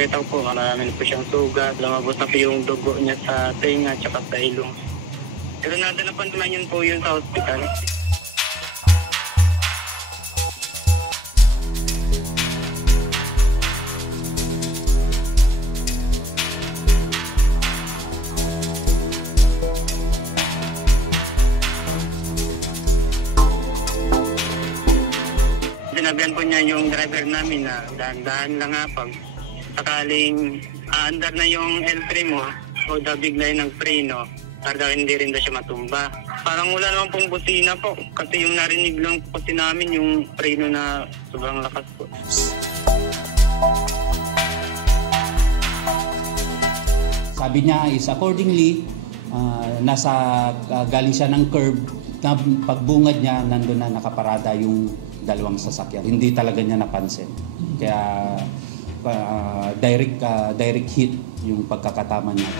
Nakita ko po, marami po siyang sugat, lumabot na po yung dugo niya sa tenga at sa ilong. Pero nadala pa naman yun po yun sa hospital. Sinabihan po niya yung driver namin na dahan-dahan lang nga pag sakaling aandar na yung L3 mo o bigla ng preno para hindi rin daw siya matumba. Parang wala naman pong busina po kasi yung narinig lang po kasi namin yung preno na sobrang lakas po. Sabi niya is accordingly, galing siya ng curb, na pagbungad niya, nandun na nakaparada yung dalawang sasakyan. Hindi talaga niya napansin. Kaya direct hit yung pagkakatama niya.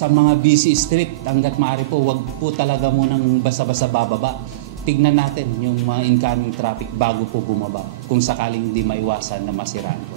Sa mga busy street, hanggat maaari po, wag po talaga munang basa-basa bababa. Tignan natin yung mga incoming traffic bago po bumaba kung sakaling hindi maiwasan na masiraan po.